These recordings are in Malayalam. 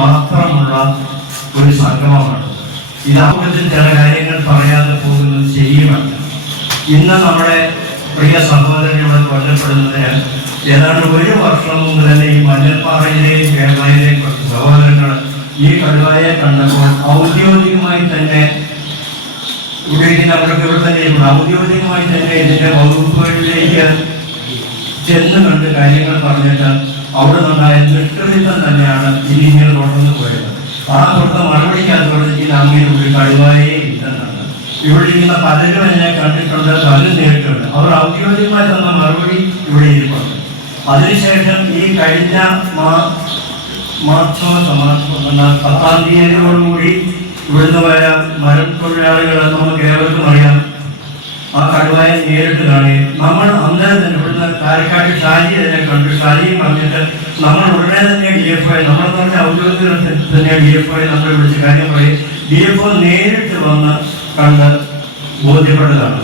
മാത്രമുള്ള ഒരു സംഗമമാണ്. ഇതാകുമ്പോൾ ചില കാര്യങ്ങൾ പറയാതെ പോകുന്നത് ശരിയുമല്ല ഇന്ന് നമ്മുടെ പ്രിയ സഹോദരങ്ങൾ കൊല്ലപ്പെടുന്നതിന് ഏതാണ്ട് ഒരു വർഷം മുമ്പ് തന്നെ ഈ മഞ്ഞൾപ്പാറയിലെയും കേരളയിലെയും കുറച്ച് സഹോദരങ്ങൾ ഈ കടുവായെ കണ്ടപ്പോൾ ഔദ്യോഗികമായി തന്നെ ഉപയോഗിക്കുന്നവർക്ക് ഇവിടെ തന്നെ ഔദ്യോഗികമായി തന്നെ ഇതിന്റെ വകുപ്പുകളിലേക്ക് ചെന്ന് കണ്ട് കാര്യങ്ങൾ പറഞ്ഞിട്ട് അവിടെ നിന്നായ നിഷ്കൃതിത്വം തന്നെയാണ് ഇനി ഇങ്ങനെ തുടർന്ന് പോയത്. ആ തുടർന്ന് മറുപടിക്കാൻ ഇത് അങ്ങനെ ഒരു കഴിവായേ ഇല്ലെന്നാണ്. ഇവിടെ ഇരിക്കുന്ന പലരും എന്നെ കണ്ടിട്ടുണ്ട് പലരും നേരിട്ടുണ്ട് അവർ ഔദ്യോഗികമായി തന്ന മറുപടി ഇവിടെ ഇരിപ്പുണ്ട്. അതിനുശേഷം ഈ കഴിഞ്ഞ മാർച്ച് പത്താം തീയതിയോടുകൂടി ഇവിടുന്ന് പോയ മരത്തൊഴിലാളികൾ നമുക്ക് ഏവർക്കും അറിയാം. ആ കടുവായ നേരിട്ട് കാണുകയും നമ്മൾ അന്നേരം തന്നെ ഇവിടുന്ന് കാരക്കാട്ട് ഷാജി തന്നെ കണ്ടു. ഷാജിയും പറഞ്ഞിട്ട് നമ്മൾ ഉടനെ തന്നെ ഡി എഫ് ഐ നമ്മൾ പറഞ്ഞ ഔദ്യോഗിക തന്നെ ഡി എഫ് ഐ നമ്മൾ വിളിച്ച് കാര്യം പറയും. ഡി എഫ് ഒ നേരിട്ട് വന്ന് കണ്ട് ബോധ്യപ്പെട്ടതാണ്.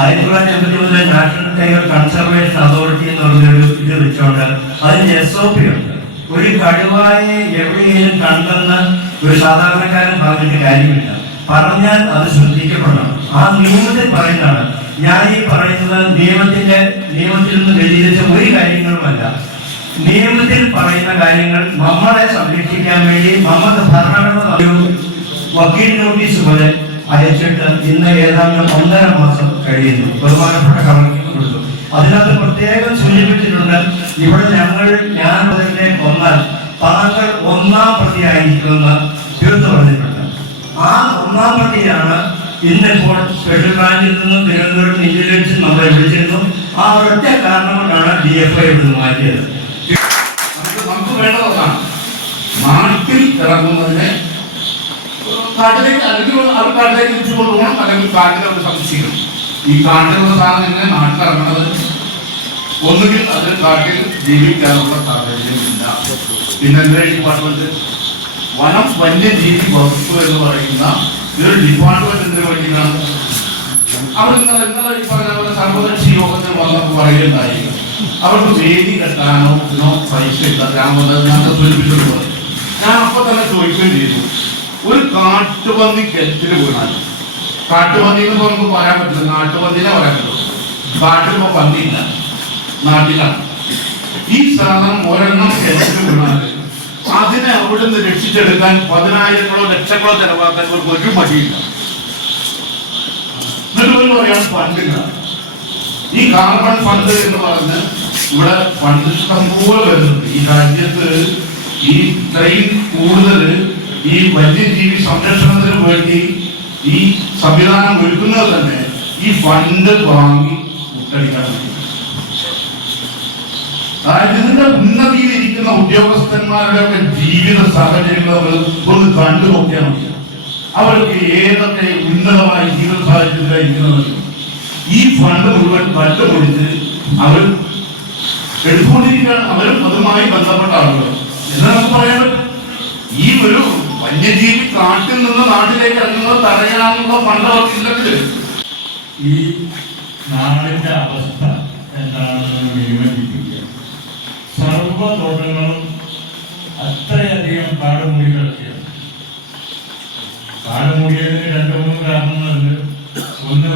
ആയിരത്തി തൊള്ളായിരത്തി എൺപത്തി മൂന്നിലെ നാഷണൽ ടൈഗർ കൺസർവേഷൻ അതോറിറ്റി എന്ന് പറഞ്ഞൊരു ഇത് വെച്ചോണ്ട് അതിന് എസ് ഒ പി ഉണ്ട്. ഒരു കടുവായെ എവിടെയെങ്കിലും കണ്ടെന്ന് ഒരു സാധാരണക്കാരൻ പറഞ്ഞിട്ട് കാര്യമില്ല. പറഞ്ഞാൽ അത് ശ്രദ്ധിക്കപ്പെടണം. ആ നിയമത്തിൽ പറയുന്നതാണ്. ഞാൻ ഈ പറയുന്നത് നിയമത്തിന്റെ നിയമത്തിൽ നിന്ന് വ്യതിരിച്ച ഒരു കാര്യങ്ങളുമല്ല. നിയമത്തിൽ പറയുന്ന കാര്യങ്ങൾ നമ്മളെ സംരക്ഷിക്കാൻ വേണ്ടി നമുക്ക് ഭരണഘടന വക്കീൽ നോട്ടീസ് പോലെ അയച്ചിട്ട് ഇന്ന് ഏതാണ്ട് ഒന്നര മാസം കഴിയുന്നു. ബഹുമാനപ്പെട്ട കളക്ടർ കൊടുത്തു. അതിനകത്ത് പ്രത്യേകം സൂചിപ്പിച്ചിട്ടുണ്ട് ഇവിടെ ഞങ്ങൾ ഞാൻ അതിനെ കൊന്നാൽ താങ്കൾ ഒന്നാം പ്രതിയായിരിക്കുമെന്ന് തീർത്ത് പറഞ്ഞിട്ടുണ്ട്. ആ ഒന്നാം പ്രതിയാണ് ഇന്നിപ്പോൾ സ്പെഷ്യൽ ബ്രാഞ്ചിൽ നിന്നും തിരുവനന്തപുരം ഇന്റലിജൻസ് നമ്മളെ വിളിച്ചിരുന്നു. ആ ഒരൊറ്റ കാരണം കൊണ്ടാണ് ഡി എഫ് ഐ ഇവിടുന്ന് മാറ്റിയത്. നമുക്ക് വേണ്ടതൊന്നാണ് നാട്ടിൽ ഇറങ്ങുന്നതിനെ കാട്ടിലേക്ക് അല്ലെങ്കിൽ കാട്ടിലേക്ക് തിരിച്ചു കൊണ്ടുപോകണം അല്ലെങ്കിൽ കാട്ടിൽ അവർ ഈ കാട്ടിലുള്ള സാധനങ്ങളെ നാട്ടിൽ ഇറങ്ങുന്നത് ഒന്നുകിൽ അത് കാട്ടിൽ ജീവിക്കാനുള്ള സാഹചര്യമില്ല. പിന്നെ ഡിപ്പാർട്ട്മെന്റ് വനം വന്യജീവി വകുപ്പ് എന്ന് പറയുന്ന അവർ അവർക്ക് വേദി കെട്ടാനോ പൈസ ഞാൻ അപ്പൊ തന്നെ ചോദിക്കുകയും ചെയ്തു. ഒരു കാട്ടുപന്നി കെട്ടിൽ വീണാൽ കാട്ടുപന്നി എന്ന് നമുക്ക് പറയാൻ പറ്റില്ല. നാട്ടുപന്നിനെ പറയാൻ പറ്റുള്ളൂ കാട്ടിൽ പന്നിയില്ല. നാട്ടിലാണ്. ഈ സാധനം ഒരെണ്ണം കെട്ടിൽ വീണാൽ അതിനെ അവിടുന്ന് രക്ഷിച്ചെടുക്കാൻ പതിനായിരങ്ങളോ ലക്ഷങ്ങളോ ചെലവാക്കാൻ ഒരു മടിയില്ല. എന്നിട്ട് പറയാൻ ഈ കാർബൺ ഫണ്ട് എന്ന് പറഞ്ഞ് ഇവിടെ ഫണ്ട് ഇഷ്ടംപോലെ വരുന്നുണ്ട്. ഈ രാജ്യത്ത് ഈ ഇത്രയും കൂടുതൽ ഈ വന്യജീവി സംരക്ഷണത്തിന് വേണ്ടി ഈ സംവിധാനം ഒരുക്കുന്നത് തന്നെ ഈ ഫണ്ട് വാങ്ങി മുട്ടടിക്കാൻ അതായത് ഇതിന്റെ ഉന്നതിയിൽ ഇരിക്കുന്ന ഉദ്യോഗസ്ഥന്മാരുടെ ജീവിത സാഹചര്യങ്ങൾ അവർ ഒന്ന് കണ്ടു നോക്കിയാൽ മതി. അവർക്ക് ഏതൊക്കെ ഉന്നതമായ ജീവിത സാഹചര്യത്തിലായിരിക്കുന്നത് ഈ ഫണ്ട് മുഴുവൻ കണ്ടുപിടിച്ച് അവർ എടുത്തുകൊണ്ടിരിക്കുകയാണ്. അവരും അതുമായി ബന്ധപ്പെട്ട ആളുകൾ എന്ന് പറ്റും? ഈ ഒരു വന്യജീവി കാട്ടിൽ നിന്ന് നാട്ടിലേക്ക് ഇറങ്ങുന്നത് തടയാനുള്ള ഫണ്ട് അവർക്ക് ഇല്ലെങ്കിൽ ഈ നാടിന്റെ അവസ്ഥ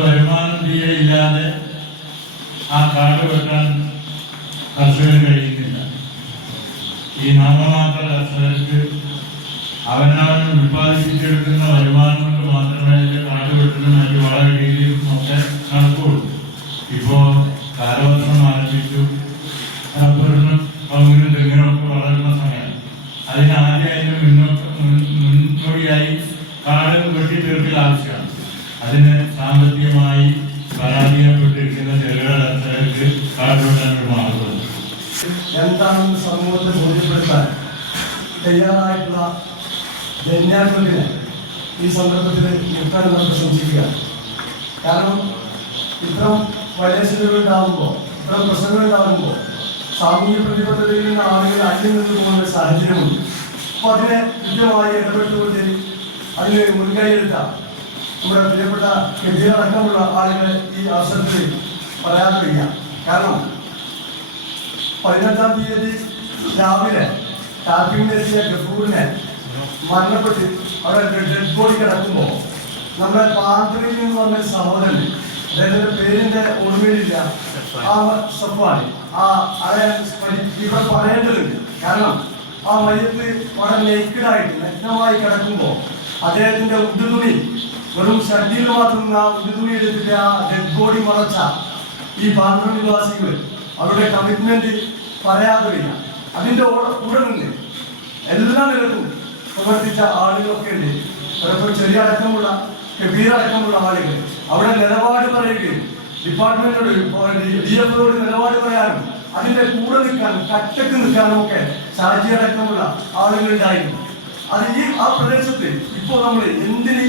വരുമാനം ഇല്ലാതെ ആ കാട് വെട്ടാൻ കർഷകന് കഴിയുന്നില്ല. ഈ നാമമാത്ര കർഷകർക്ക് അവനവൻ ഉൽപ്പാദിപ്പിച്ചെടുക്കുന്ന വരുമാനം തയ്യാറായിട്ടുള്ള ജന്യാത്മകന് ഈ സന്ദർഭത്തിൽ നിർത്താൻ നമ്മൾ സംശയിക്കുക കാരണം ഇത്തരം വയലേശനുകൾ ഉണ്ടാകുമ്പോൾ ഇത്തരം പ്രശ്നങ്ങൾ ഉണ്ടാകുമ്പോൾ സാമൂഹ്യ പ്രതിബദ്ധതയിൽ നിന്ന് ആളുകൾ അന്യം നിന്ന് പോകുന്ന സാഹചര്യമുണ്ട്. അപ്പോൾ അതിനെ കൃത്യമായി ഇടപെട്ടുകൊണ്ട് അതിന് മുൻകൈയെടുത്ത നമ്മുടെ പ്രിയപ്പെട്ട ഗതികളടക്കമുള്ള ആളുകളെ ഈ അവസരത്തിൽ പറയാൻ വയ്യ കാരണം പതിനെട്ടാം തീയതി രാവിലെ ടാപ്പിങ്ങിലെത്തിയ ഗഫൂറിനെ മരണപ്പെട്ട് അവിടെ ഡെഡ് ബോഡി കിടക്കുമ്പോൾ നമ്മുടെ പാത്രയിൽ നിന്ന് വന്ന സഹോദരൻ അദ്ദേഹത്തിന്റെ പേരിന്റെ ഓർമ്മയിലില്ല. ആ സഫാണ് ആ അതെ ഇവിടെ പറയേണ്ടതുണ്ട്. കാരണം ആ മയത്ത് വളരെ നെയ്ക്കഡായിട്ട് നഗ്നമായി കിടക്കുമ്പോൾ അദ്ദേഹത്തിന്റെ ഉടുതുണി വെറും ഷഡ്ഡിയിൽ മാത്രം ആ ഉടുതുണി എടുത്തിട്ട് ആ ഡെഡ് ബോഡി മറച്ച ഈ പാണ്ഡവ നിവാസികൾ അവരുടെ കമ്മിറ്റ്മെന്റ് പറയാതെ വരിക അതിന്റെ നിന്ന് എല്ലാ നിലക്കും പ്രവർത്തിച്ച ആളുകളൊക്കെ ഉണ്ട് ചിലപ്പോൾ ചെറിയ അടക്കമുള്ള കബീർ അടക്കമുള്ള ആളുകൾ. അവിടെ നിലപാട് പറയുകയും ഡിപ്പാർട്ട്മെന്റിനോട് ഡി എഫിനോട് നിലപാട് പറയാനും അതിന്റെ കൂടെ നിൽക്കാനും കറ്റക്ക് നിൽക്കാനും ഒക്കെ ഷാജി ആളുകൾ അത് ഈ ആ പ്രദേശത്ത് ഇപ്പോൾ നമ്മൾ എന്തിന്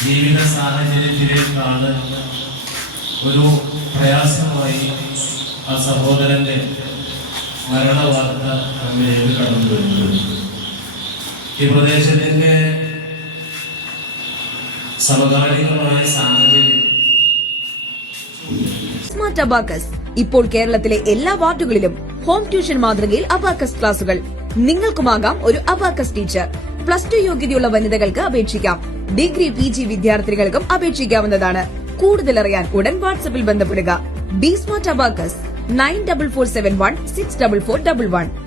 ജീവിത സാഹചര്യത്തിലേക്കാണ് ഒരു പ്രയാസമായി ആ സഹോദരന്റെ മരണവാർത്ത നമ്മിലേക്ക് കടന്നു വരുന്നത് ഈ പ്രദേശത്തിന്റെ സമകാലികമായ സാഹചര്യം. സ്മാർട്ട് അബാക്കസ് ഇപ്പോൾ കേരളത്തിലെ എല്ലാ വാർഡുകളിലും ഹോം ട്യൂഷൻ മാതൃകയിൽ അബാക്കസ് ക്ലാസുകൾ. നിങ്ങൾക്കുമാകാം ഒരു അബാക്കസ് ടീച്ചർ പ്ലസ് ടു യോഗ്യതയുള്ള വനിതകൾക്ക് അപേക്ഷിക്കാം. ഡിഗ്രി പി ജി വിദ്യാർത്ഥികൾക്കും അപേക്ഷിക്കാവുന്നതാണ്. കൂടുതൽ അറിയാൻ ഉടൻ വാട്സ്ആപ്പിൽ ബന്ധപ്പെടുക. B smart abacus 94471 64411.